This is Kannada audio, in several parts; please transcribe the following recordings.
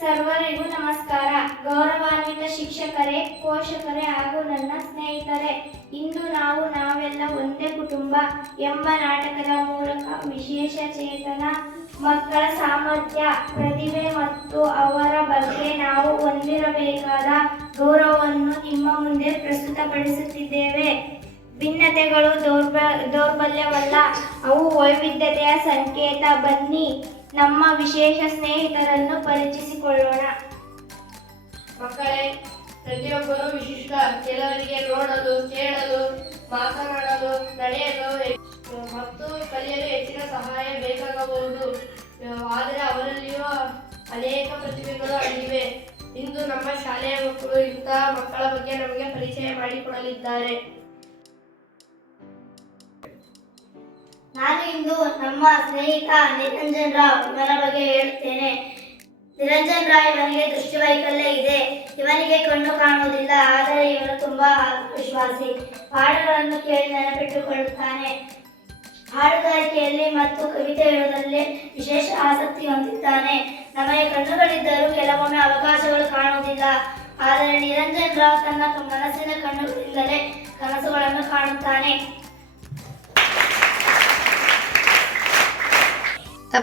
ಸರ್ವರಿಗೂ ನಮಸ್ಕಾರ. ಗೌರವಾನ್ವಿತ ಶಿಕ್ಷಕರೇ, ಪೋಷಕರೇ ಹಾಗೂ ನನ್ನ ಸ್ನೇಹಿತರೆ, ಇಂದು ನಾವೆಲ್ಲ ಒಂದೇ ಕುಟುಂಬ ಎಂಬ ನಾಟಕದ ಮೂಲಕ ವಿಶೇಷ ಚೇತನ ಮಕ್ಕಳ ಸಾಮರ್ಥ್ಯ, ಪ್ರತಿಭೆ ಮತ್ತು ಅವರ ಬಗ್ಗೆ ನಾವು ಹೊಂದಿರಬೇಕಾದ ಗೌರವವನ್ನು ನಿಮ್ಮ ಮುಂದೆ ಪ್ರಸ್ತುತಪಡಿಸುತ್ತಿದ್ದೇವೆ. ಭಿನ್ನತೆಗಳು ದೌರ್ಬಲ್ಯವಲ್ಲ, ಅವು ವೈವಿಧ್ಯತೆಯ ಸಂಕೇತ. ಬನ್ನಿ ನಮ್ಮ ವಿಶೇಷ ಸ್ನೇಹಿತರನ್ನು ಪರಿಚಯಿಸಿಕೊಳ್ಳೋಣ. ಮಕ್ಕಳೇ, ಪ್ರತಿಯೊಬ್ಬರು ವಿಶಿಷ್ಟ. ಕೆಲವರಿಗೆ ನೋಡಲು, ಕೇಳಲು, ಮಾತನಾಡಲು, ನಡೆಯಲು ಮತ್ತು ಕಲಿಯಲು ಹೆಚ್ಚಿನ ಸಹಾಯ ಬೇಕಾಗಬಹುದು. ಆದರೆ ಅವರಲ್ಲಿಯೂ ಅನೇಕ ಪ್ರತಿಭೆಗಳು ಅಡಗಿವೆ. ಇಂದು ನಮ್ಮ ಶಾಲೆಯ ಮಕ್ಕಳು ಇಂತಹ ಮಕ್ಕಳ ಬಗ್ಗೆ ನಮಗೆ ಪರಿಚಯ ಮಾಡಿಕೊಡಲಿದ್ದಾರೆ. ನಾನು ಇಂದು ನಮ್ಮ ಸ್ನೇಹಿತ ನಿರಂಜನ್ ರಾವ್ ಇವರ ಬಗ್ಗೆ ಹೇಳುತ್ತೇನೆ. ನಿರಂಜನ್ ರಾವ್ ಇವನಿಗೆ ದೃಷ್ಟಿವೈಕಲ್ಯ ಇದೆ. ಇವನಿಗೆ ಕಣ್ಣು ಕಾಣುವುದಿಲ್ಲ. ಆದರೆ ಇವನು ತುಂಬಾ ಆತ್ಮವಿಶ್ವಾಸಿ. ಹಾಡುಗಳನ್ನು ಕೇಳಿ ನೆನಪಿಟ್ಟುಕೊಳ್ಳುತ್ತಾನೆ. ಹಾಡುಗಾರಿಕೆಯಲ್ಲಿ ಮತ್ತು ಕವಿತೆ ಹೇಳುವುದರಲ್ಲಿ ವಿಶೇಷ ಆಸಕ್ತಿ ಹೊಂದಿದ್ದಾನೆ. ನಮಗೆ ಕಣ್ಣುಗಳಿದ್ದರೂ ಕೆಲವೊಮ್ಮೆ ಅವಕಾಶಗಳು ಕಾಣುವುದಿಲ್ಲ. ಆದರೆ ನಿರಂಜನ್ ರಾವ್ ತನ್ನ ಮನಸ್ಸಿನ ಕಣ್ಣುಗಳಿಂದಲೇ ಕನಸುಗಳನ್ನು ಕಾಣುತ್ತಾನೆ.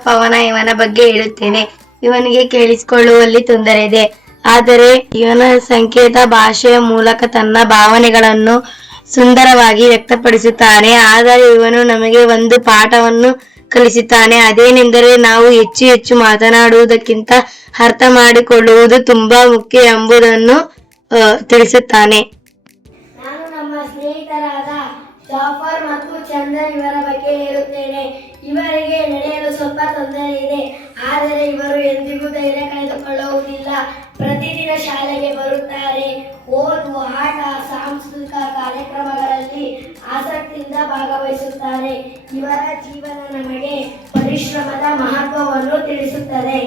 ಪವನ ಇವನ ಬಗ್ಗೆ ಹೇಳುತ್ತೇನೆ. ಇವನಿಗೆ ಕೇಳಿಸಿಕೊಳ್ಳುವಲ್ಲಿ ತೊಂದರೆ ಇದೆ. ಆದರೆ ಇವನ ಸಂಕೇತ ಭಾಷೆಯ ಮೂಲಕ ತನ್ನ ಭಾವನೆಗಳನ್ನು ಸುಂದರವಾಗಿ ವ್ಯಕ್ತಪಡಿಸುತ್ತಾನೆ. ಆದರೆ ಇವನು ನಮಗೆ ಒಂದು ಪಾಠವನ್ನು ಕಲಿಸುತ್ತಾನೆ. ಅದೇನೆಂದರೆ ನಾವು ಹೆಚ್ಚು ಮಾತನಾಡುವುದಕ್ಕಿಂತ ಅರ್ಥ ಮಾಡಿಕೊಳ್ಳುವುದು ತುಂಬಾ ಮುಖ್ಯ ಎಂಬುದನ್ನು ತಿಳಿಸುತ್ತಾನೆ. ನಾನು ನಮ್ಮ ಸ್ನೇಹಿತರಾದ ಜಾಫರ್ ಮತ್ತು ಚಂದನ್ ಇವರ ಬಗ್ಗೆ ಹೇಳುತ್ತೇನೆ. ಇವರಿಗೆ ನಡೆಯಲು ಸ್ವಲ್ಪ ತೊಂದರೆ ಇದೆ. ಆದರೆ ಇವರು ಎಂದಿಗೂ ಧೈರ್ಯ ಕಳೆದುಕೊಳ್ಳುವುದಿಲ್ಲ. ಪ್ರತಿದಿನ ಶಾಲೆಗೆ ಬರುತ್ತಾರೆ. ಓದು, ಆಟ, ಸಾಂಸ್ಕೃತಿಕ ಕಾರ್ಯಕ್ರಮಗಳಲ್ಲಿ ಆಸಕ್ತಿಯಿಂದ ಭಾಗವಹಿಸುತ್ತಾರೆ. ಇವರ ಜೀವನ ನಮಗೆ ಪರಿಶ್ರಮದ ಮಹತ್ವವನ್ನು ತಿಳಿಸುತ್ತದೆ.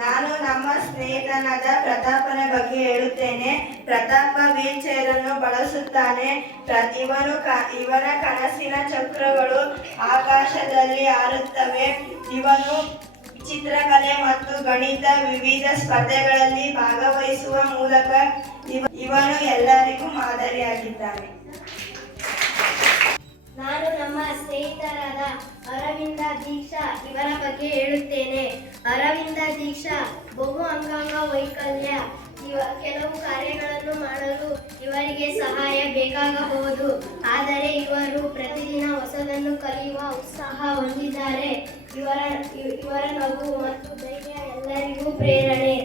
ನಾನು ನಮ್ಮ ಸ್ನೇಹಿತನಾದ ಪ್ರತಾಪನ ಬಗ್ಗೆ ಹೇಳುತ್ತೇನೆ. ಪ್ರತಾಪ ವೀಲ್ ಚೇರ್ ಅನ್ನು ಬಳಸುತ್ತಾನೆ. ಇವರ ಕನಸಿನ ಚಕ್ರಗಳು ಆಕಾಶದಲ್ಲಿ ಹಾರುತ್ತವೆ. ಇವನು ಚಿತ್ರಕಲೆ ಮತ್ತು ಗಣಿತ ವಿವಿಧ ಸ್ಪರ್ಧೆಗಳಲ್ಲಿ ಭಾಗವಹಿಸುವ ಮೂಲಕ ಇವನು ಎಲ್ಲರಿಗೂ ಮಾದರಿಯಾಗಿದ್ದಾನೆ. ನಾನು ನಮ್ಮ ಸ್ನೇಹಿತರಾದ ಅರವಿಂದ ದೀಕ್ಷಾ ಇವರ ಬಗ್ಗೆ ಹೇಳುತ್ತೇನೆ. ಅರವಿಂದ ದೀಕ್ಷಾ ಬಹು ಅಂಗಾಂಗ ವೈಕಲ್ಯ. ಕೆಲವು ಕಾರ್ಯಗಳನ್ನು ಮಾಡಲು ಇವರಿಗೆ ಸಹಾಯ ಬೇಕಾಗಬಹುದು. ಆದರೆ ಇವರು ಪ್ರತಿದಿನ ಹೊಸದನ್ನು ಕಲಿಯುವ ಉತ್ಸಾಹ ಹೊಂದಿದ್ದಾರೆ. ಇವರ ನಗು ಮತ್ತು ಧೈರ್ಯ ಎಲ್ಲರಿಗೂ ಪ್ರೇರಣೆ.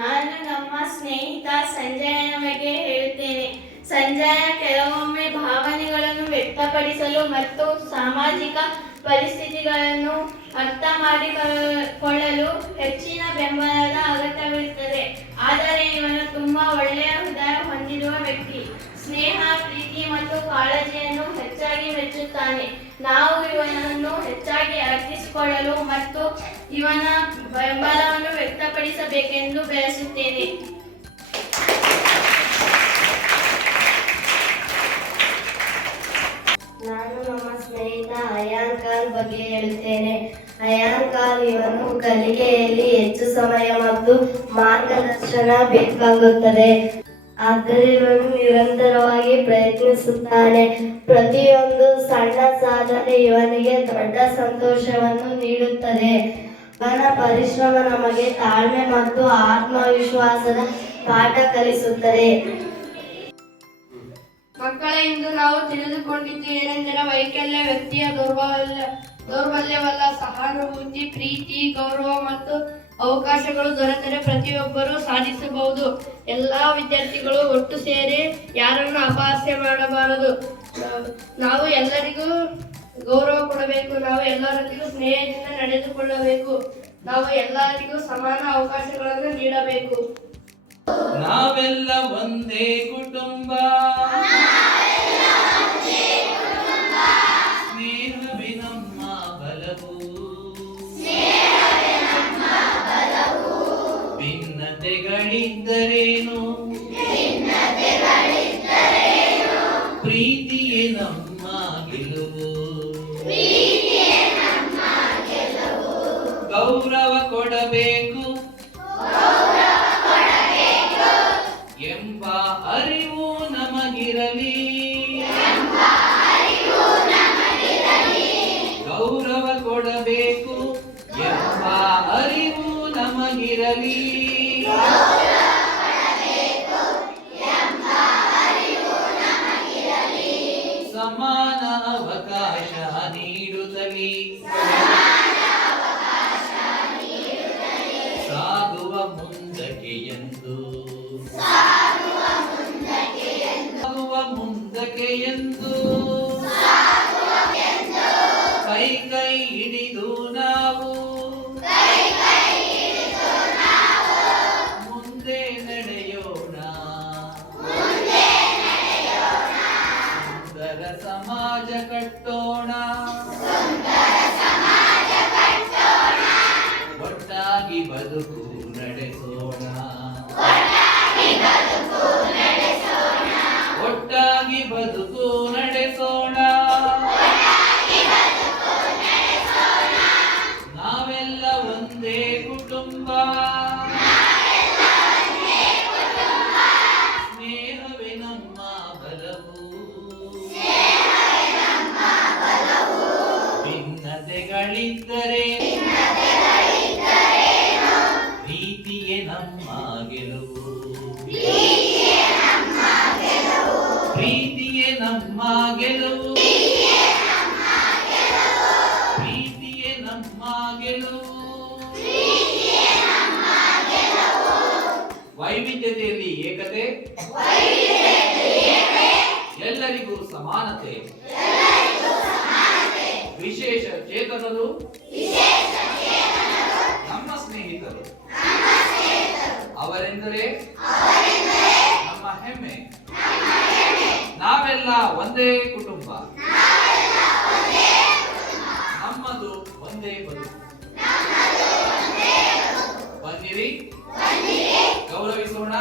ನಾನು ನಮ್ಮ ಸ್ನೇಹಿತ ಸಂಜಯನ ಬಗ್ಗೆ ಹೇಳುತ್ತೇನೆ. ಸಂಜಯ ಕೆಲವೊಮ್ಮೆ ಭಾವನೆಗಳನ್ನು ವ್ಯಕ್ತಪಡಿಸಲು ಮತ್ತು ಸಾಮಾಜಿಕ ಪರಿಸ್ಥಿತಿಗಳನ್ನು ಅರ್ಥ ಮಾಡಿಕೊಳ್ಳಲು ಹೆಚ್ಚಿನ ಬೆಂಬಲದ ಅಗತ್ಯವಿರುತ್ತದೆ. ಆದರೆ ಇವನು ತುಂಬಾ ಒಳ್ಳೆಯ ಹೃದಯ ಹೊಂದಿರುವ ವ್ಯಕ್ತಿ. ಸ್ನೇಹ, ಪ್ರೀತಿ ಮತ್ತು ಕಾಳಜಿಯನ್ನು ಹೆಚ್ಚಾಗಿ ಮೆಚ್ಚುತ್ತಾನೆ. ನಾವು ಇವನನ್ನು ಹೆಚ್ಚಾಗಿ ಅರ್ಥಿಸಿಕೊಳ್ಳಲು ಮತ್ತು ಇವನ ಬೆಂಬಲವನ್ನು ವ್ಯಕ್ತಪಡಿಸಬೇಕೆಂದು ಬಯಸುತ್ತೇನೆ. ನಾನು ನಮ್ಮ ಸ್ನೇಹಿತ ಅಯಾನ್ ಖಾನ್ ಬಗ್ಗೆ ಹೇಳುತ್ತೇನೆ. ಅಯಾನ್ ಖಾನ್ ಇವನು ಕಲಿಕೆಯಲ್ಲಿ ಹೆಚ್ಚು ಸಮಯ ಮತ್ತು ಮಾರ್ಗದರ್ಶನ ಬೇಕಾಗುತ್ತದೆ. ಆದರೆ ಇವನು ನಿರಂತರವಾಗಿ ಪ್ರಯತ್ನಿಸುತ್ತಾನೆ. ಪ್ರತಿಯೊಂದು ಸಣ್ಣ ಸಾಧನೆ ಇವನಿಗೆ ದೊಡ್ಡ ಸಂತೋಷವನ್ನು ನೀಡುತ್ತದೆ. ಇವನ ಪರಿಶ್ರಮ ನಮಗೆ ತಾಳ್ಮೆ ಮತ್ತು ಆತ್ಮವಿಶ್ವಾಸದ ಪಾಠ ಕಲಿಸುತ್ತದೆ. ಮಕ್ಕಳ ಇಂದು ನಾವು ತಿಳಿದುಕೊಂಡಿದ್ದು ಏನೆಂದರೆ ವೈಕಲ್ಯ ವ್ಯಕ್ತಿಯ ದೌರ್ಬಲ್ಯವಲ್ಲ. ಸಹಾನುಭೂತಿ, ಪ್ರೀತಿ, ಗೌರವ ಮತ್ತು ಅವಕಾಶಗಳು ದೊರೆತರೆ ಪ್ರತಿಯೊಬ್ಬರೂ ಸಾಧಿಸಬಹುದು. ಎಲ್ಲಾ ವಿದ್ಯಾರ್ಥಿಗಳು ಒಟ್ಟು ಸೇರಿ ಯಾರನ್ನು ಅಪಹಾಸ್ಯ ಮಾಡಬಾರದು. ನಾವು ಎಲ್ಲರಿಗೂ ಗೌರವ ಕೊಡಬೇಕು. ನಾವು ಎಲ್ಲರೊಂದಿಗೂ ಸ್ನೇಹದಿಂದ ನಡೆದುಕೊಳ್ಳಬೇಕು. ನಾವು ಎಲ್ಲರಿಗೂ ಸಮಾನ ಅವಕಾಶಗಳನ್ನು ನೀಡಬೇಕು. ನಾವೆಲ್ಲ ಒಂದೇ ಕುಟುಂಬ, ಸ್ನೇಹವೇ ನಮ್ಮ ಬಲವು, ಭಿನ್ನತೆಗಳಿದ್ದರೇನು ಪ್ರೀತಿಯೇ ನಮ್ಮ ಗೆಲುವು. ನಮಗಿರಲಿ. ಸಮಾನ ಅವಕಾಶ ನೀಡುತ್ತಲಿ. ಸಾಗುವ ಮುಂದಕ್ಕೆ ಎಂದು ಕೈ ಕೈ ಹಿಡಿದು ನಾವು ಮುಂದೆ ನಡೆಯೋಣ. ಸುಂದರ ಸಮಾಜ ಕಟ್ಟೋಣ. ಒಟ್ಟಾಗಿ ಬದುಕು ನಡೆಸೋಣ. ಒಟ್ಟಾಗಿ ಬದುಕು ನಡೆಸೋಣ. ನಾವೆಲ್ಲ ಒಂದೇ ಕುಟುಂಬ. ಸ್ನೇಹವೇ ನಮ್ಮ ಬಲವು. ಭಿನ್ನತೆಗಳಿದ್ದರೆ ಪ್ರೀತಿಯೇ ನಮ್ಮ ಗೆಲುವು. ಪ್ರೀತಿಯೇ ನಮ್ಮ ಗೆಲುವು. ಪ್ರೀತಿಯೇ ನಮ್ಮ ಗೆಲುವು. ವೈವಿಧ್ಯತೆಯಲ್ಲಿ ಏಕತೆ. ಎಲ್ಲರಿಗೂ ಸಮಾನತೆ. ವಿಶೇಷ ಚೇತನರು ನಮ್ಮ ಸ್ನೇಹಿತರು. ಅವರೆಂದರೆ ನಮ್ಮ ಹೆಮ್ಮೆ. ನಾವೆಲ್ಲ ಒಂದೇ ಕುಟುಂಬ. ನಮ್ಮದು ಒಂದೇ ಬದುಕು. ಬನ್ನಿರಿ, ಗೌರವಿಸೋಣ.